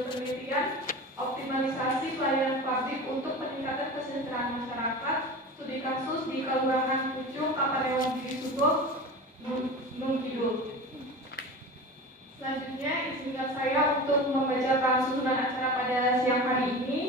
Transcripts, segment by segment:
judul penelitian optimalisasi pelayanan publik untuk peningkatan kesejahteraan masyarakat, studi kasus di Kelurahan Pucung, Kapanewon Giri Subo, Gunung Kidul. Selanjutnya izinkan saya untuk membacakan susunan acara pada siang hari ini,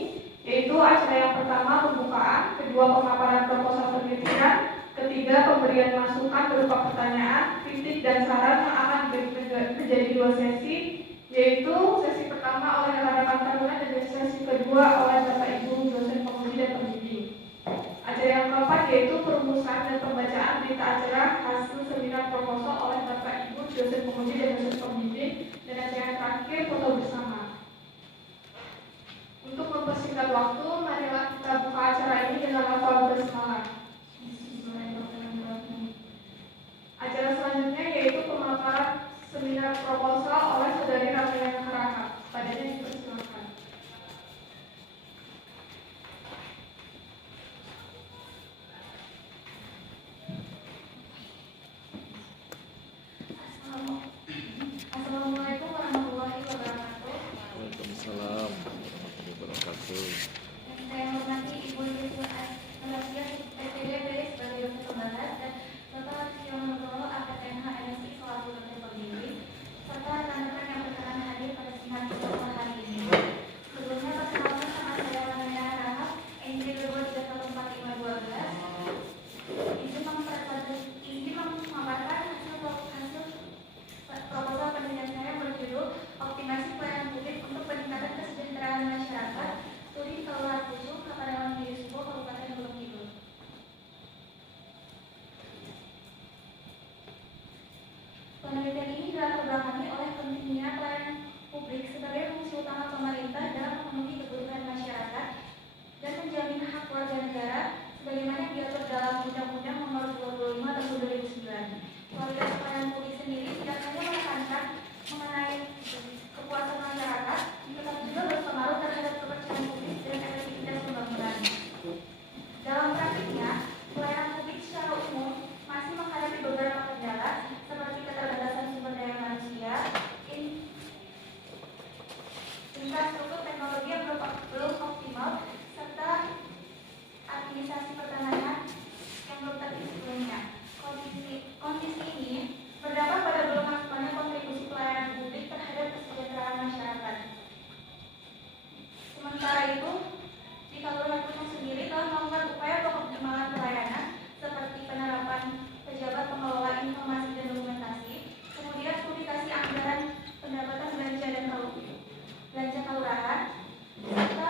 yaitu acara yang pertama pembukaan, kedua pemaparan proposal penelitian, ketiga pemberian masukan berupa pertanyaan, kritik dan saran yang akan dibagi menjadi dua sesi, yaitu sesi pertama oleh rekan-rekan taruna dan sesi kedua oleh Bapak Ibu dosen penguji dan pembimbing. Acara yang keempat yaitu perumusan dan pembacaan berita acara hasil seminar proposal oleh Bapak Ibu dosen penguji dan dosen pembimbing, dan acara yang terakhir foto bersama. Untuk mempersingkat waktu, marilah kita buka acara ini dengan lafal basmalah. Acara selanjutnya yaitu pemaparan seminar proposal oleh Saudari Ramayana Harahap. Padanya dipersilakan. Assalamualaikum warahmatullahi wabarakatuh. Waalaikumsalam warahmatullahi wabarakatuh. Yang saya hormati Ibu Yusuf Alasia SPDB sebagai dosen pembahasan dan Bapak Siono Nugroho APTNH NSI selaku dosen pembimbing, serta rekan-rekan yang berkenan hadir pada seminar proposal hari ini. Sebelumnya perkenalkan nama saya Ramayana Harahap, NJ 2314512. Izin memaparkan hasil proposal penelitian saya berjudul Optimasi Pelayanan Publik untuk Peningkatan Kesejahteraan Masyarakat, studi Kelurahan Pucung, Kapanewon Giri Subo, Kabupaten Gunung Kidul. Penelitian ini dilatar belakangi oleh pentingnya pelayanan publik sebagai fungsi utama pemerintah dalam memenuhi kebutuhan masyarakat dan menjamin hak warga negara sebagaimana diatur dalam Undang-Undang Nomor 25 Tahun 2009. Kualitas pelayanan publik sendiri tidak hanya menekankan mengenai kepuasan masyarakat, tetapi juga berpengaruh terhadap kepercayaan publik dan efektivitas pembangunan. Dalam praktiknya, pelayanan publik secara umum masih menghadapi beberapa kendala seperti keterbatasan sumber daya manusia, infrastruktur teknologi yang belum optimal, serta administrasi pertanahan yang belum tertib sebelumnya. Kondisi ini berdampak pada belum maksimalnya kontribusi pelayanan publik terhadap kesejahteraan masyarakat. Sementara itu, di Kelurahan Pucung sendiri telah melakukan upaya pengoptimalan pelayanan seperti penerapan pejabat pengelola informasi dan dokumentasi, kemudian publikasi anggaran pendapatan belanja dan belanja kelurahan, serta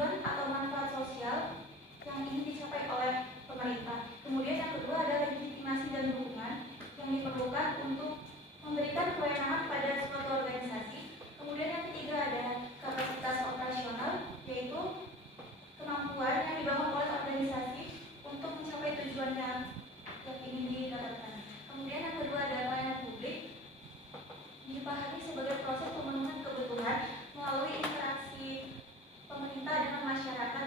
tujuan atau manfaat sosial yang ingin dicapai oleh pemerintah. Kemudian yang kedua ada legitimasi dan dukungan yang diperlukan untuk memberikan kewenangan pada suatu organisasi. Kemudian yang ketiga ada kapasitas operasional, yaitu kemampuan yang dibangun oleh organisasi untuk mencapai tujuan yang ingin didapatkan. Kemudian yang kedua ada pelayanan publik, dipahami sebagai proses pemenuhan kebutuhan melalui interaksi pemerintah dengan masyarakat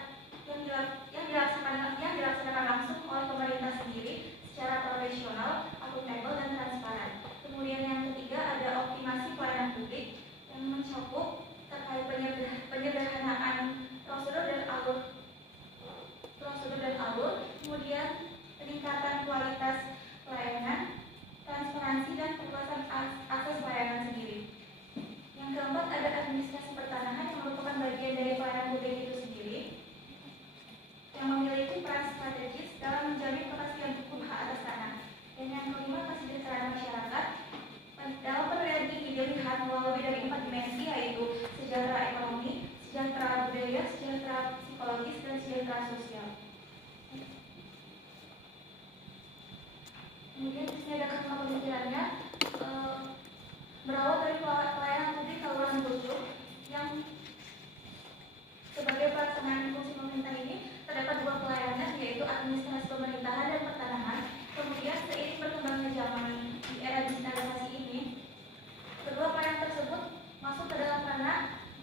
yang dilaksanakan langsung oleh pemerintah sendiri secara profesional, akuntabel, dan transparan. Kemudian yang ketiga ada optimasi pelayanan publik yang mencakup terkait penyederhanaan prosedur dan alur, kemudian peningkatan kualitas pelayanan, transparansi, dan perluasan akses pelayanan sendiri. Yang keempat ada administrasi pertanahan yang merupakan bagian dari pelayanan publik itu sendiri, yang memiliki peran strategis dalam menjamin kepastian hukum hak atas tanah. Dan yang kelima kesejahteraan masyarakat. Dalam penilaian ini dilihat melalui dari 4 dimensi, yaitu sejahtera ekonomi, sejahtera budaya, sejahtera psikologis, dan sejahtera sosial. Kemudian di sini ada kata pemikirannya, berawal dari pelayanan publik Kelurahan Pucuk yang sebagai pelaksanaan fungsi pemerintah ini terdapat 2 pelayanan, yaitu administrasi pemerintahan dan pertanahan. Kemudian seiring berkembangnya zaman di era digitalisasi ini, kedua pelayanan tersebut masuk ke dalam ranah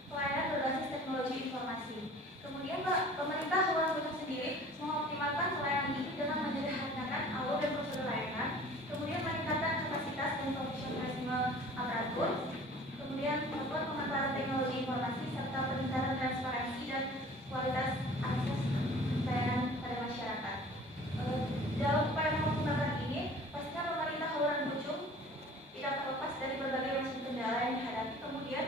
pelayanan berbasis teknologi informasi. Kemudian pemerintah Kelurahan Pucuk sendiri mengoptimalkan pelayanan ini dengan menyederhanakan alur dan prosedur layanan, kemudian meningkatkan kapasitas dan profesionalisme aparatur, kemudian membuat pemanfaatan teknologi informasi serta peningkatan transparansi dan kualitas akses pelayanan pada masyarakat. Dalam upaya mengoptimalkan ini, pastinya pemerintah Kelurahan Pucuk tidak terlepas dari berbagai macam kendala yang dihadapi. Kemudian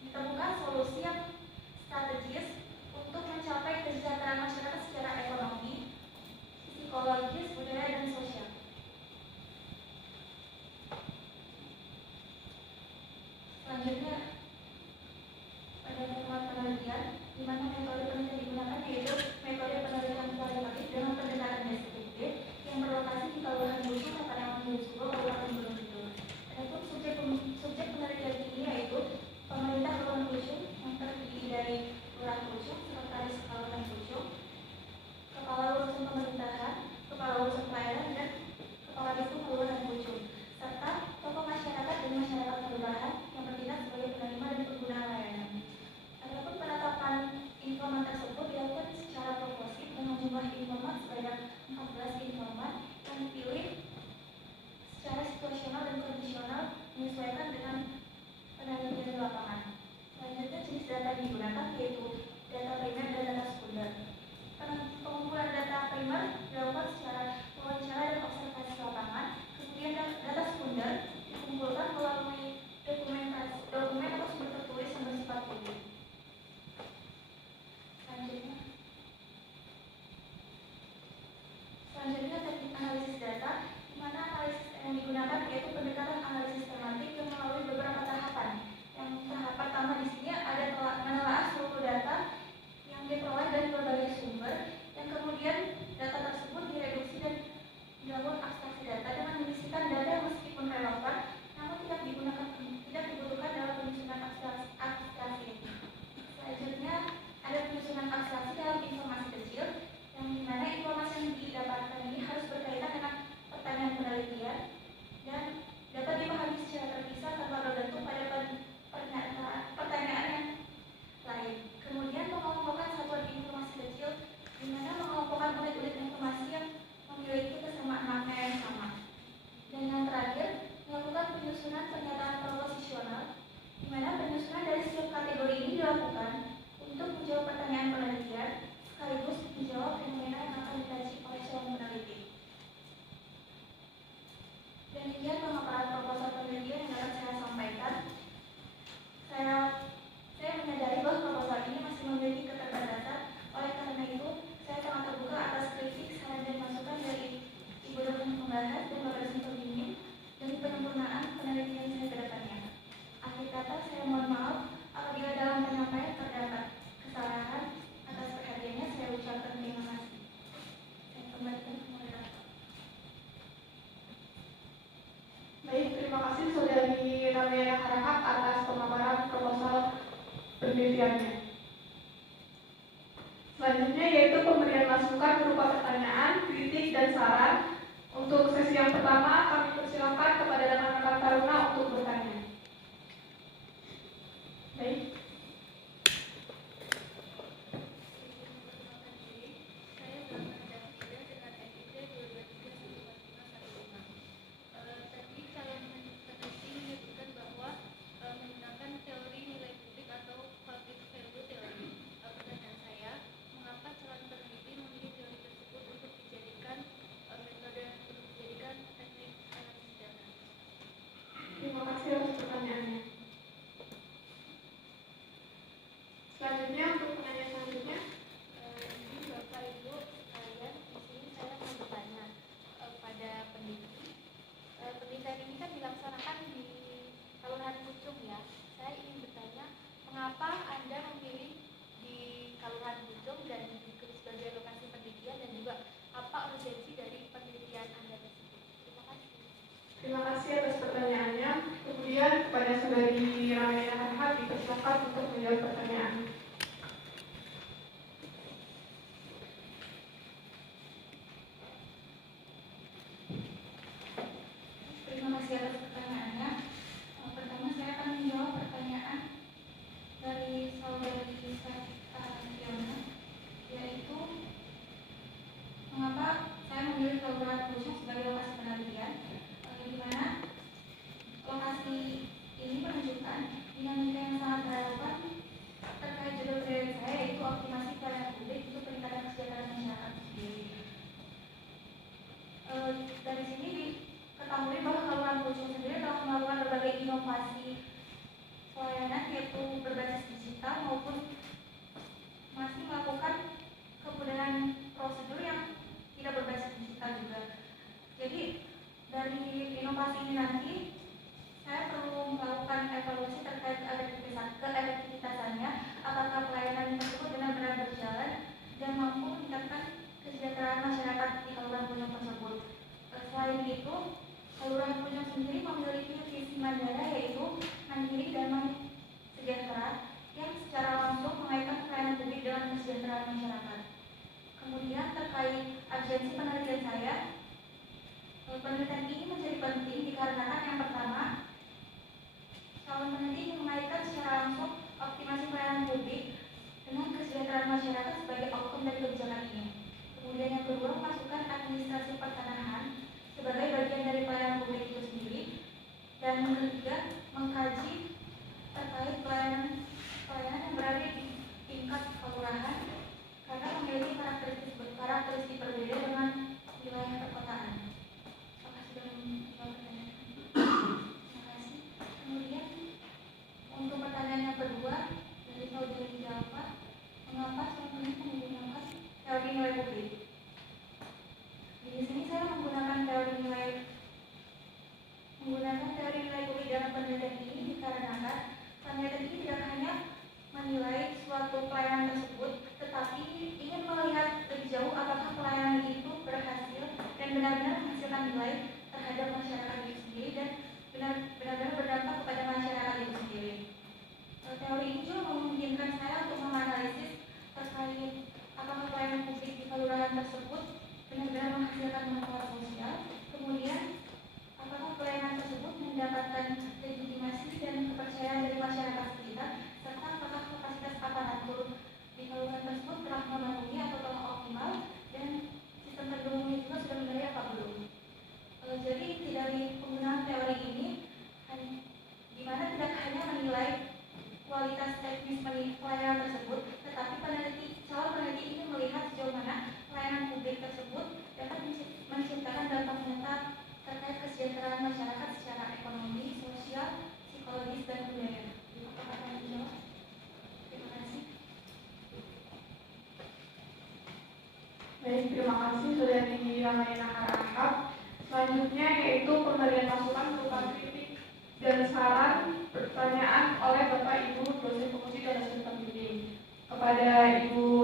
ditemukan solusi yang strategis untuk mencapai kesejahteraan masyarakat secara ekonomi, psikologis, budaya, dan sosial. Selanjutnya pada format penelitian, di mana metode penelitian digunakan yaitu metode penelitian kualitatif dengan pendekatan deskriptif yang berlokasi di Kelurahan Pucuk, Kapanewon, Jombang, Kabupaten Gunung Kidul. Adapun subjek penelitian ini yaitu pemerintah Kelurahan Pucuk yang terdiri dari Kelurahan Pucuk, Sekretaris Kelurahan Pucuk, Kepala Urusan Pemerintahan, Kepala Urusan Pelayanan, dan Kepala Disu Kelurahan Pucuk, serta tokoh masyarakat dan masyarakat kelurahan yang bertindak sebagai penerima dan pengguna layanan. Adapun penetapan informan tersebut dilakukan secara proporsi dengan jumlah informan sebanyak 14 informan yang dipilih secara situasional dan kondisional menyesuaikan dengan penelitian di lapangan. Selanjutnya jenis data yang digunakan yaitu data primer dan data sekunder. Pengumpulan data primer dilakukan secara wawancara dan observasi lapangan. Kemudian data sekunder dikumpulkan melalui dokumen atau sumber tertulis yang bersifat publik. Selanjutnya teknik analisis data, di mana analisis yang digunakan yaitu pendekatan analisis tematik yang melalui beberapa tahapan. Yang tahap pertama di sini ada menelaah seluruh data penelitiannya. Selanjutnya yaitu pemberian masukan berupa pertanyaan, kritik, dan saran. Untuk sesi yang pertama, kami persilakan kepada rekan-rekan taruna untuk bertanya. Baik. Terima kasih atas pertanyaannya. Selanjutnya untuk penanya selanjutnya. Ini Bapak Ibu sekalian, di sini saya mau bertanya pada peneliti. Penelitian ini kan dilaksanakan di Kelurahan Pucung ya. Saya ingin bertanya, mengapa Anda memilih di Kelurahan Pucung dan sebagai lokasi penelitian, dan juga apa urgensi dari penelitian Anda tersebut? Terima kasih. Terima kasih atas pertanyaannya. Kemudian kepada Saudari Ramayana Harhat dipersilakan untuk menjawab pertanyaan. Terima kasih atas pertanyaannya. Pertama saya akan menjawab pertanyaan dari saudari Fiona, yaitu mengapa saya memilih Kelurahan Pucung sebagai lokasi penelitian, di mana lokasi ini menunjukkan dinamika yang sangat relevan terkait judul penelitian saya, yaitu optimasi pelayanan publik untuk peningkatan kesejahteraan masyarakat sendiri. Dari sini diketahui bahwa Kelurahan Pucung sendiri telah melakukan berbagai inovasi pelayanan, yaitu berbasis digital maupun masih melakukan kemudahan prosedur yang tidak berbasis digital juga. Jadi dari inovasi ini nanti saya perlu melakukan evaluasi terkait keefektivitasannya, apakah pelayanan tersebut benar-benar berjalan dan mampu meningkatkan kesejahteraan masyarakat di Kelurahan Pucung tersebut. Selain itu, Kelurahan Pucung sendiri memiliki visi mandala, yaitu mandiri dan sejahtera, yang secara langsung mengaitkan pelayanan publik dengan kesejahteraan masyarakat. Kemudian terkait urgensi penelitian saya, penelitian ini menjadi penting dikarenakan yang pertama, calon peneliti mengaitkan secara langsung optimasi pelayanan publik dengan kesejahteraan masyarakat sebagai outcome dari kebijakan ini. Kemudian yang kedua, memasukkan administrasi pertanahan sebagai bagian dari pelayanan publik itu sendiri. Dan yang ketiga, mengkaji terkait pelayanan yang berada di tingkat kelurahan karena memiliki karakteristik berbeda dengan wilayah perkotaan. Terima kasih sudah menjawab pertanyaan. Terima kasih. Kemudian untuk pertanyaan yang kedua dari saudari Jalfa, mengapa selanjutnya menggunakan teori nilai publik? Di sini saya menggunakan teori nilai publik dalam penelitian ini dikarenakan penelitian ini tidak hanya menilai suatu pelayanan tersebut, tetapi ingin melihat lebih jauh apakah pelayanan itu berhasil dan benar-benar menghasilkan nilai terhadap masyarakat itu sendiri dan benar-benar berdampak kepada masyarakat itu sendiri. Teori ini juga memungkinkan saya untuk menganalisis terkait apakah pelayanan publik di kelurahan tersebut benar-benar menghasilkan manfaat sosial, kemudian apakah pelayanan tersebut mendapatkan legitimasi dan kepercayaan dari masyarakat sekitar, serta apakah kapasitas aparatur di kelurahan tersebut telah memenuhi atau telah optimal, dan sistem pendukungnya juga sudah memadai apa belum. Jadi inti dari penggunaan teori ini di mana tidak hanya menilai kualitas teknis pelayanan tersebut, tetapi calon peneliti ini melihat sejauh mana pelayanan publik tersebut dapat menciptakan dampak nyata terkait kesejahteraan masyarakat secara ekonomi, sosial, psikologis, dan budaya. Apakah akan dijawab? Terima kasih. Baik, terima kasih Saudari Ramayana Harahap. Selanjutnya yaitu pemberian masukan berupa kritik dan saran pertanyaan oleh Bapak Ibu dosen penguji dan dosen pembimbing. Kepada Ibu